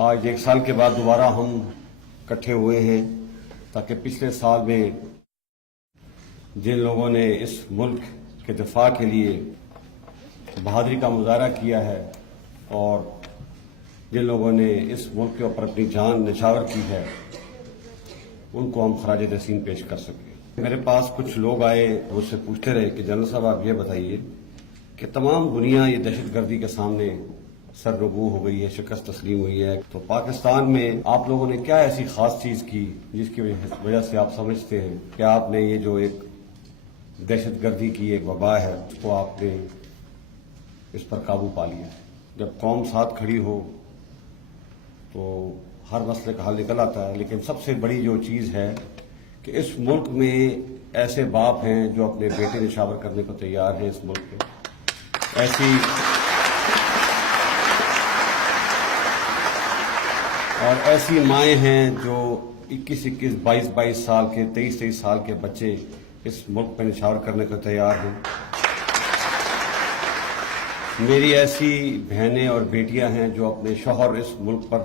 آج 1 سال کے بعد دوبارہ ہم اکٹھے ہوئے ہیں تاکہ پچھلے سال میں جن لوگوں نے اس ملک کے دفاع کے لیے بہادری کا مظاہرہ کیا ہے اور جن لوگوں نے اس ملک کے اوپر اپنی جان نچھاور کی ہے ان کو ہم خراج تحسین پیش کر سکیں۔ میرے پاس کچھ لوگ آئے مجھ سے پوچھتے رہے کہ جنرل صاحب آپ یہ بتائیے کہ تمام دنیا یہ دہشت گردی کے سامنے سرنگو ہو گئی ہے، شکست تسلیم ہوئی ہے، تو پاکستان میں آپ لوگوں نے کیا ایسی خاص چیز کی جس کی وجہ سے آپ سمجھتے ہیں کہ آپ نے یہ جو ایک دہشت گردی کی ایک وبا ہے اس کو آپ نے اس پر قابو پا لیا؟ جب قوم ساتھ کھڑی ہو تو ہر مسئلے کا حل نکل آتا ہے، لیکن سب سے بڑی جو چیز ہے کہ اس ملک میں ایسے باپ ہیں جو اپنے بیٹے نچھاور کرنے کو تیار ہیں، اس ملک میں ایسی مائیں ہیں جو 21 22 سال کے 23 سال کے بچے اس ملک پہ نچھاور کرنے کو تیار ہیں۔ میری ایسی بہنیں اور بیٹیاں ہیں جو اپنے شوہر اس ملک پر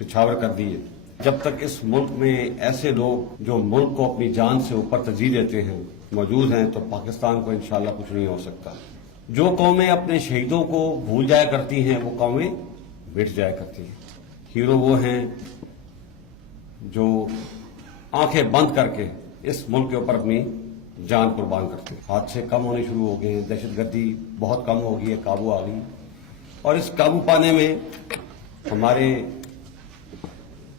نچھاور کر دیے۔ جب تک اس ملک میں ایسے لوگ جو ملک کو اپنی جان سے اوپر ترجیح دیتے ہیں موجود ہیں تو پاکستان کو انشاءاللہ کچھ نہیں ہو سکتا۔ جو قومیں اپنے شہیدوں کو بھول جایا کرتی ہیں وہ قومیں مٹ جایا کرتی ہیں۔ ہیرو وہ ہیں جو آنکھیں بند کر کے اس ملک کے اوپر اپنی جان قربان کرتے ہیں۔ حادثے کم ہونے شروع ہو گئے ہیں، دہشت گردی بہت کم ہو گئی ہے، قابو آ گئی، اور اس قابو پانے میں ہمارے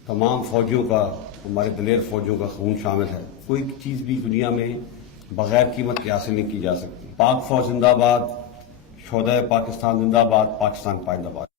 تمام فوجیوں کا، ہمارے دلیر فوجیوں کا خون شامل ہے۔ کوئی چیز بھی دنیا میں بغیر قیمت کے حاصل نہیں کی جا سکتی۔ پاک فوج زندہ باد، شہدائے پاکستان زندہ باد، پاکستان پائندہ باد۔